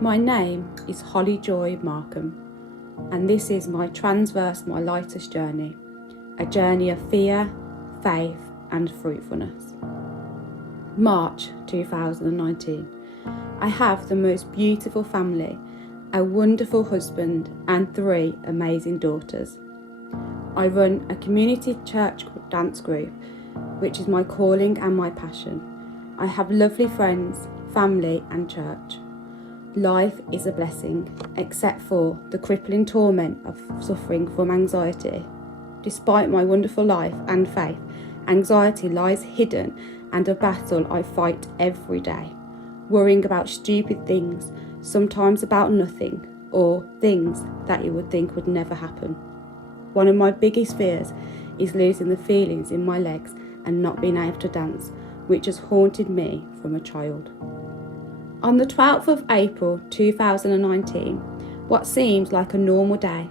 My name is Joy Markham, and this is my Transverse Myelitis Journey, a journey of fear, faith and fruitfulness. March 2019. I have the most beautiful family, a wonderful husband and 3 amazing daughters. I run a community church dance group, which is my calling and my passion. I have lovely friends, family and church. Life is a blessing, except for the crippling torment of suffering from anxiety. Despite my wonderful life and faith, anxiety lies hidden and a battle I fight every day, worrying about stupid things, sometimes about nothing, or things that you would think would never happen. One of my biggest fears is losing the feelings in my legs and not being able to dance, which has haunted me from a child. On the 12th of April 2019, what seemed like a normal day,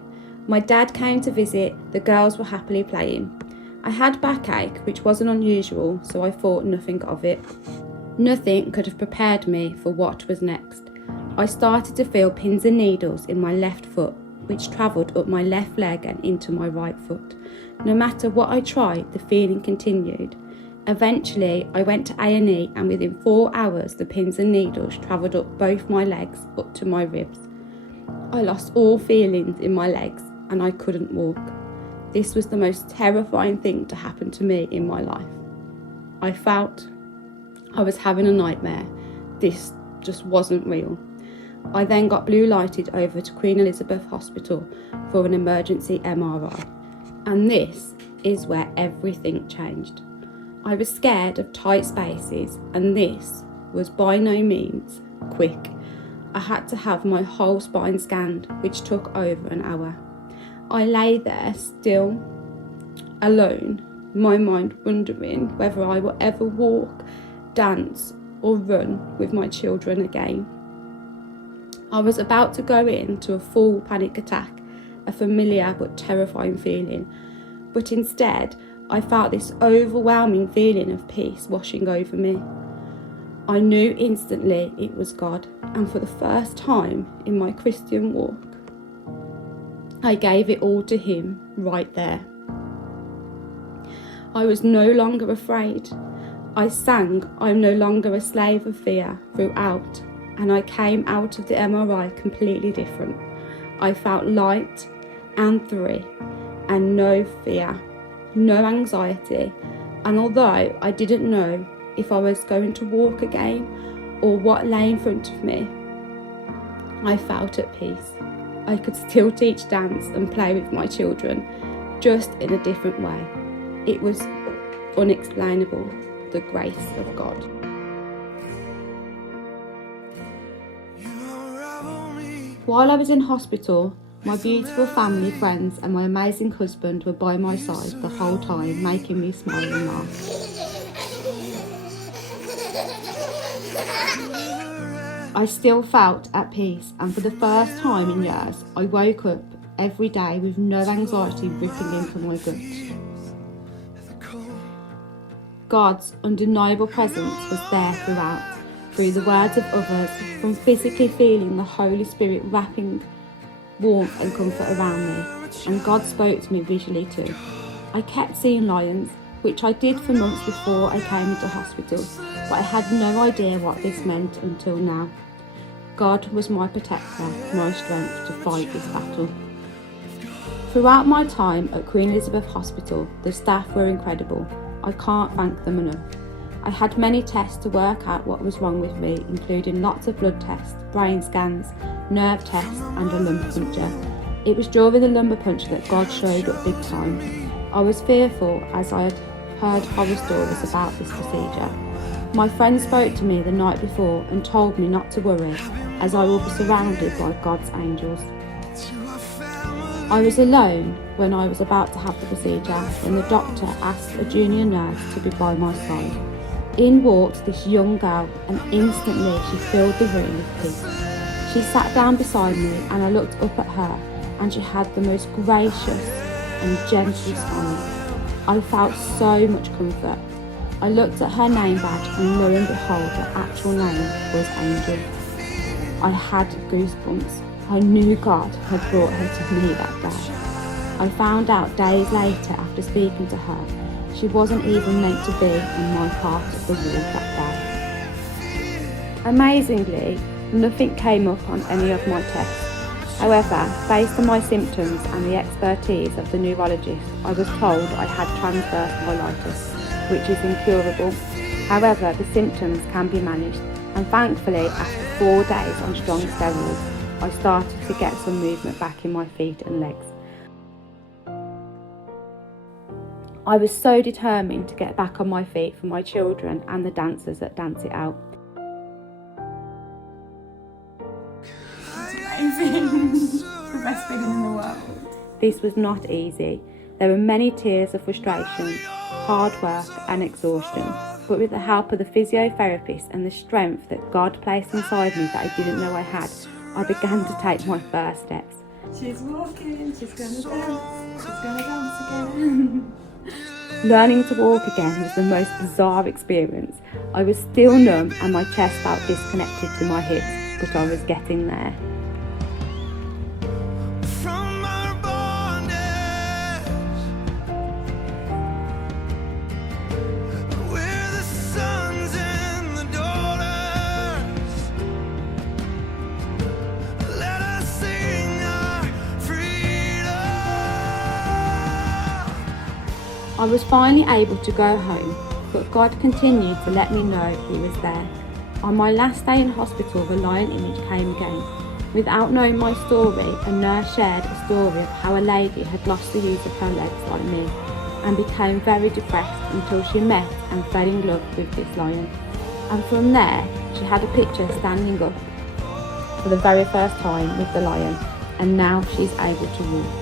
my dad came to visit. The girls were happily playing. I had backache, which wasn't unusual, so I thought nothing of it. Nothing could have prepared me for what was next. I started to feel pins and needles in my left foot, which travelled up my left leg and into my right foot. No matter what I tried, the feeling continued. Eventually, I went to A&E, and within 4 hours, the pins and needles travelled up both my legs up to my ribs. I lost all feelings in my legs and I couldn't walk. This was the most terrifying thing to happen to me in my life. I felt I was having a nightmare. This just wasn't real. I then got blue lighted over to Queen Elizabeth Hospital for an emergency MRI. And this is where everything changed. I was scared of tight spaces, and this was by no means quick. I had to have my whole spine scanned, which took over an hour. I lay there still, alone, my mind wondering whether I will ever walk, dance or run with my children again. I was about to go into a full panic attack, a familiar but terrifying feeling, but instead I felt this overwhelming feeling of peace washing over me. I knew instantly it was God, and for the first time in my Christian walk, I gave it all to Him right there. I was no longer afraid. I sang "I'm no longer a slave of fear" throughout, and I came out of the MRI completely different. I felt light and free, and no fear, no anxiety, and although I didn't know if I was going to walk again or what lay in front of me, I felt at peace. I could still teach dance and play with my children, just in a different way. It was unexplainable, the grace of God. While I was in hospital, my beautiful family, friends and my amazing husband were by my side the whole time, making me smile and laugh. I still felt at peace, and for the first time in years, I woke up every day with no anxiety ripping into my guts. God's undeniable presence was there throughout, through the words of others, from physically feeling the Holy Spirit wrapping warmth and comfort around me, and God spoke to me visually too. I kept seeing lions, which I did for months before I came into hospital, but I had no idea what this meant until now. God was my protector, my strength to fight this battle. Throughout my time at Queen Elizabeth Hospital, the staff were incredible. I can't thank them enough. I had many tests to work out what was wrong with me, including lots of blood tests, brain scans, nerve tests and a lumbar puncture. It was during the lumbar puncture that God showed up big time. I was fearful as I had heard horror stories about this procedure. My friend spoke to me the night before and told me not to worry, as I will be surrounded by God's angels. I was alone when I was about to have the procedure when the doctor asked a junior nurse to be by my side. In walked this young girl, and instantly she filled the room with peace. She sat down beside me and I looked up at her, and she had the most gracious and gentle smile. I felt so much comfort. I looked at her name badge and lo and behold, her actual name was Angel. I had goosebumps. I knew God had brought her to me that day. I found out days later after speaking to her, she wasn't even meant to be in my part of the ward that day. Amazingly, nothing came up on any of my tests. However, based on my symptoms and the expertise of the neurologist, I was told I had transverse myelitis, which is incurable. However, the symptoms can be managed, and thankfully, after 4 days on strong steroids, I started to get some movement back in my feet and legs. I was so determined to get back on my feet for my children and the dancers that dance it out. It's amazing. The best feeling in the world. This was not easy. There were many tears of frustration, hard work and exhaustion, but with the help of the physiotherapist and the strength that God placed inside me that I didn't know I had, I began to take my first steps. She's walking, she's gonna dance again. Learning to walk again was the most bizarre experience. I was still numb and my chest felt disconnected to my hips, but I was getting there. I was finally able to go home, but God continued to let me know He was there. On my last day in hospital, the lion image came again. Without knowing my story, a nurse shared a story of how a lady had lost the use of her legs like me and became very depressed until she met and fell in love with this lion. And from there, she had a picture standing up for the very first time with the lion, and now she's able to walk.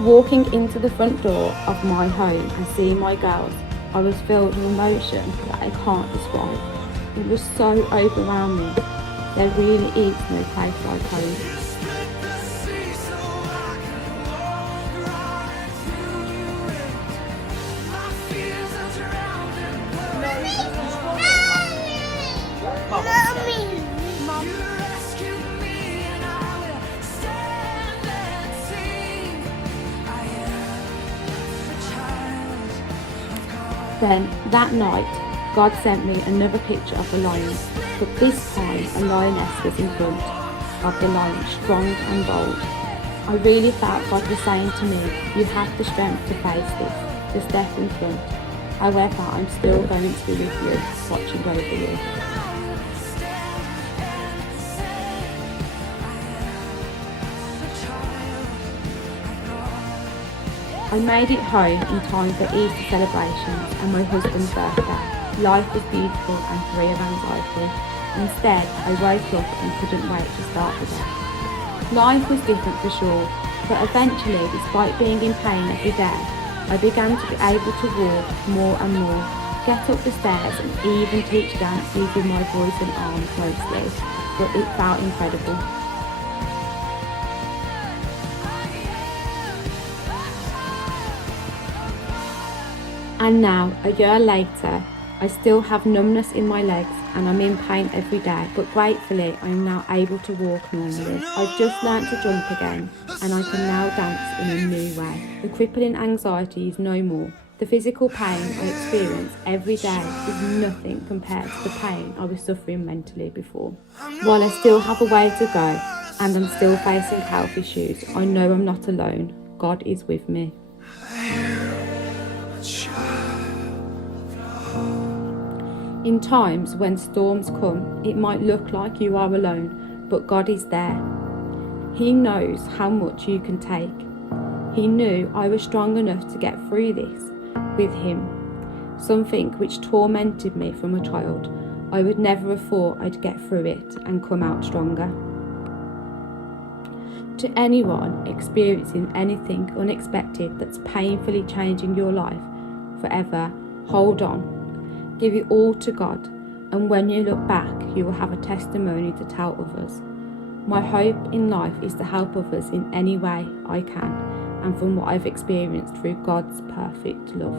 Walking into the front door of my home and seeing my girls, I was filled with emotion that I can't describe. It was so overwhelming. There really is no place like home. Then, that night, God sent me another picture of a lion, but this time a lioness was in front of the lion, strong and bold. I really felt God was saying to me, you have the strength to face this, to step in front. However, I'm still going to be with you, watching over you. I made it home in time for Easter celebrations and my husband's birthday. Life was beautiful and free of anxiety. Instead, I woke up and couldn't wait to start the day. Life was different for sure, but eventually, despite being in pain every day, I began to be able to walk more and more, get up the stairs and even teach dance using my voice and arms mostly, but it felt incredible. And now, a year later, I still have numbness in my legs and I'm in pain every day, but gratefully I am now able to walk normally. I've just learnt to jump again and I can now dance in a new way. The crippling anxiety is no more. The physical pain I experience every day is nothing compared to the pain I was suffering mentally before. While I still have a way to go and I'm still facing health issues, I know I'm not alone. God is with me. In times when storms come, it might look like you are alone, but God is there. He knows how much you can take. He knew I was strong enough to get through this with Him, something which tormented me from a child. I would never have thought I'd get through it and come out stronger. To anyone experiencing anything unexpected that's painfully changing your life forever, hold on. Give it all to God, and when you look back, you will have a testimony to tell others. My hope in life is to help others in any way I can, and from what I've experienced through God's perfect love.